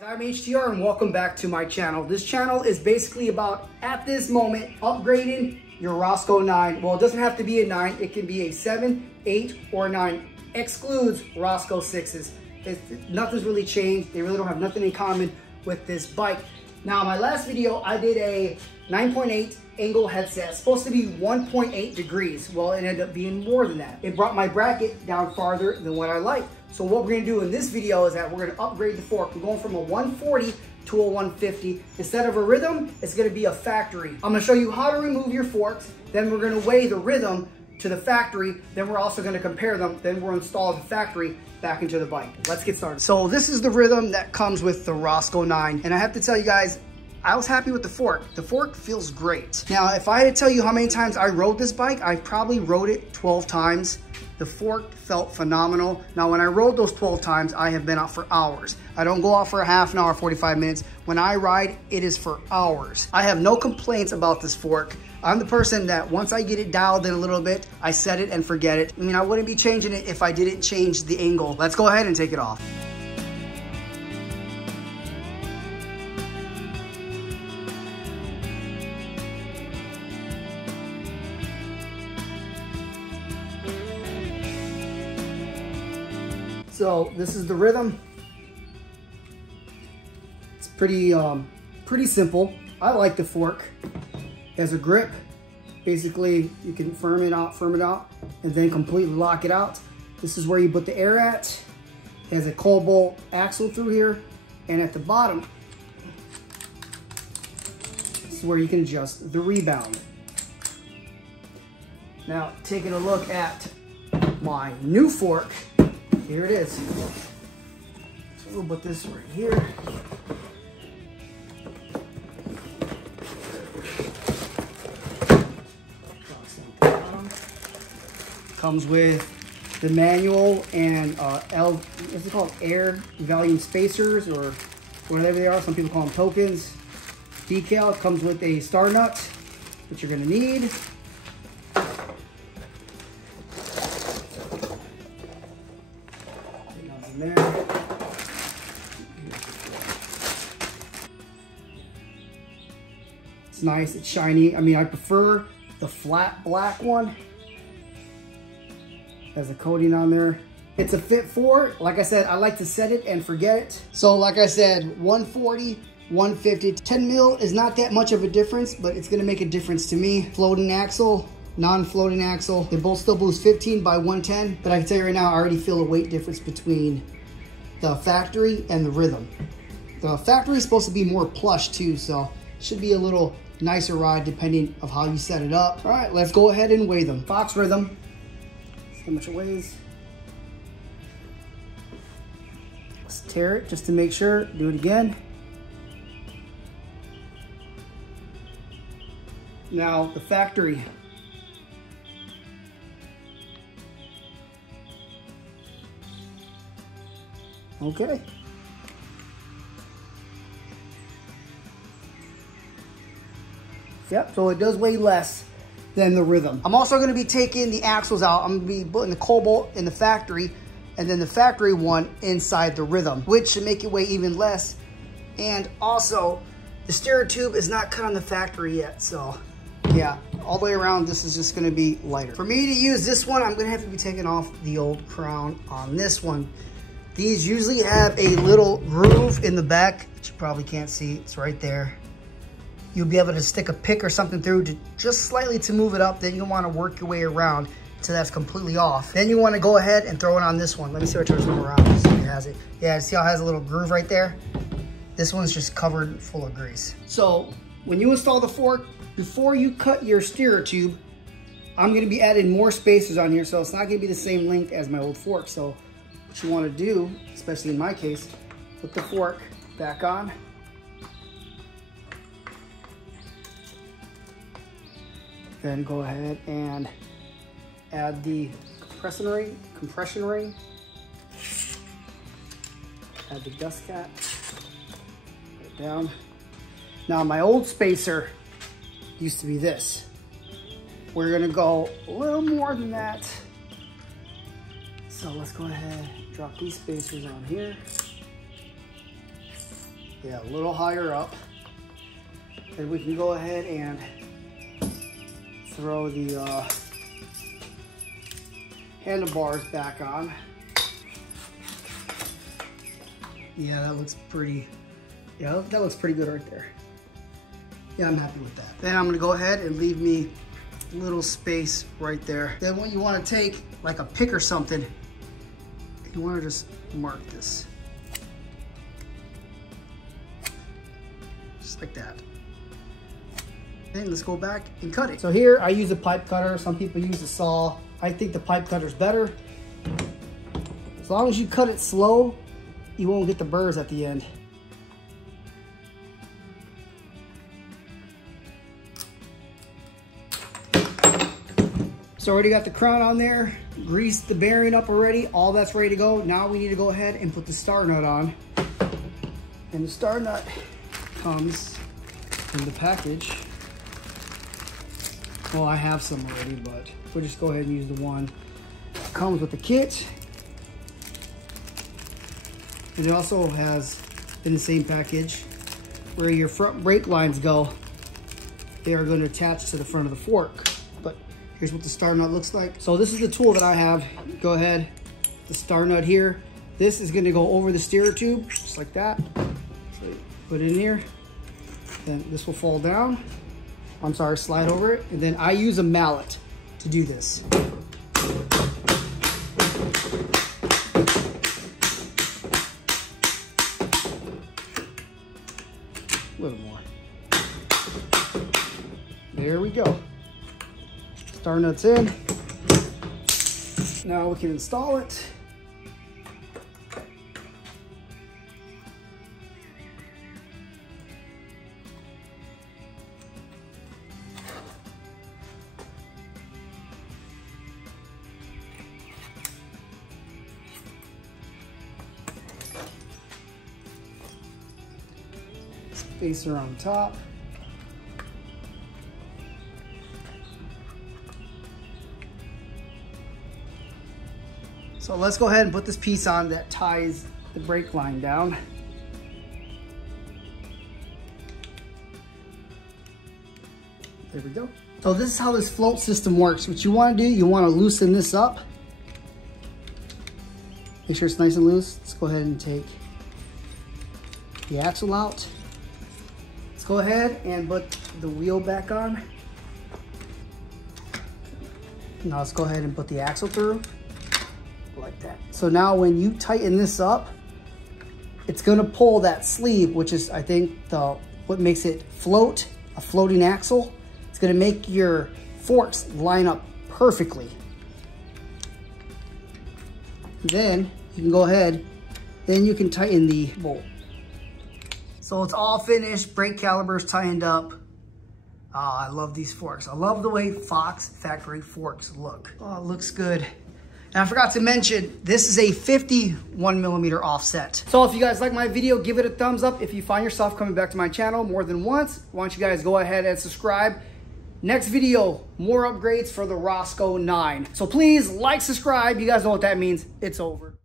Guys, I'm HTR and welcome back to my channel. This channel is basically about, at this moment, upgrading your Roscoe 9. Well, it doesn't have to be a 9. It can be a 7, 8, or 9. Excludes Roscoe 6s. Nothing's really changed. They really don't have nothing in common with this bike. Now, my last video, I did a 9.8 angle headset. It's supposed to be 1.8 degrees. Well, it ended up being more than that. It brought my bracket down farther than what I like. So what we're gonna do in this video is that we're gonna upgrade the fork. We're going from a 140 to a 150. Instead of a rhythm, it's gonna be a factory. I'm gonna show you how to remove your forks. Then we're gonna weigh the rhythm to the factory. Then we're also gonna compare them. Then we'll install the factory back into the bike. Let's get started. So this is the rhythm that comes with the Roscoe 9. And I have to tell you guys, I was happy with the fork. The fork feels great. Now, if I had to tell you how many times I rode this bike, I probably rode it 12 times. The fork felt phenomenal. Now, when I rode those 12 times, I have been out for hours. I don't go out for a half an hour, 45 minutes. When I ride, it is for hours. I have no complaints about this fork. I'm the person that once I get it dialed in a little bit, I set it and forget it. I mean, I wouldn't be changing it if I didn't change the angle. Let's go ahead and take it off. So this is the rhythm. It's pretty simple. I like the fork. It has a grip. Basically, you can firm it out, and then completely lock it out. This is where you put the air at. It has a cold bolt axle through here, and at the bottom, this is where you can adjust the rebound. Now, taking a look at my new fork. Here it is. So we'll put this right here. Comes with the manual and what's it called? Air volume spacers, or whatever they are. Some people call them tokens. Decal comes with a star nut, which you're gonna need. There. It's nice, it's shiny. I mean, I prefer the flat black one. There's a coating on there. It's a Fit 4. Like I said, I like to set it and forget it. So like I said, 140, 150. 10 mil is not that much of a difference, but it's gonna make a difference to me. Floating axle, non-floating axle. They both still boost 15 by 110, but I can tell you right now, I already feel a weight difference between the factory and the rhythm. The factory is supposed to be more plush too, so it should be a little nicer ride depending of how you set it up. All right, let's go ahead and weigh them. Fox rhythm, see how much it weighs. Let's tear it just to make sure, do it again. Now the factory. Okay. Yep, so it does weigh less than the rhythm. I'm also gonna be taking the axles out. I'm gonna be putting the cold bolt in the factory and then the factory one inside the rhythm, which should make it weigh even less. And also, the steer tube is not cut on the factory yet, so yeah, all the way around, this is just gonna be lighter. For me to use this one, I'm gonna have to be taking off the old crown on this one. These usually have a little groove in the back that you probably can't see. It's right there. You'll be able to stick a pick or something through to just slightly to move it up. Then you'll want to work your way around until that's completely off. Then you want to go ahead and throw it on this one. Let me see if I turn this one around. See if it has it. Yeah, see how it has a little groove right there? This one's just covered full of grease. So when you install the fork, before you cut your steerer tube, I'm going to be adding more spacers on here, so it's not going to be the same length as my old fork. So what you want to do, especially in my case, put the fork back on. Then go ahead and add the compression ring. Add the dust cap. Put it down. Now my old spacer used to be this. We're gonna go a little more than that. So let's go ahead, drop these spacers on here. Yeah, a little higher up. And we can go ahead and throw the handlebars back on. Yeah, that looks pretty, yeah, that looks pretty good right there. Yeah, I'm happy with that. Then I'm gonna go ahead and leave me a little space right there. Then when you wanna take like a pick or something, you wanna just mark this. Just like that. And let's go back and cut it. So here I use a pipe cutter. Some people use a saw. I think the pipe cutter's better. As long as you cut it slow, you won't get the burrs at the end. So already got the crown on there, greased the bearing up already, all that's ready to go. Now we need to go ahead and put the star nut on. And the star nut comes in the package. Well, I have some already, but we'll just go ahead and use the one that comes with the kit. And it also has, in the same package, where your front brake lines go, they are going to attach to the front of the fork. But here's what the star nut looks like. So this is the tool that I have. Go ahead, the star nut here. This is going to go over the steer tube, just like that. So put it in here. Then this will fall down. I'm sorry, slide over it. And then I use a mallet to do this. A little more. There we go. Star nut's in. Now we can install it. Spacer on top. So let's go ahead and put this piece on that ties the brake line down. There we go. So this is how this float system works. What you want to do, you want to loosen this up. Make sure it's nice and loose. Let's go ahead and take the axle out. Let's go ahead and put the wheel back on. Now let's go ahead and put the axle through, like that. So now when you tighten this up, it's gonna pull that sleeve, which is, I think, what makes it float, a floating axle. It's gonna make your forks line up perfectly. Then you can go ahead, then you can tighten the bolt. So it's all finished, brake calipers tightened up. I love these forks. I love the way Fox factory forks look. Oh, it looks good. And I forgot to mention, this is a 51mm offset. So if you guys like my video, give it a thumbs up. If you find yourself coming back to my channel more than once, why don't you guys go ahead and subscribe. Next video, more upgrades for the Roscoe 9. So please like, subscribe. You guys know what that means. It's over.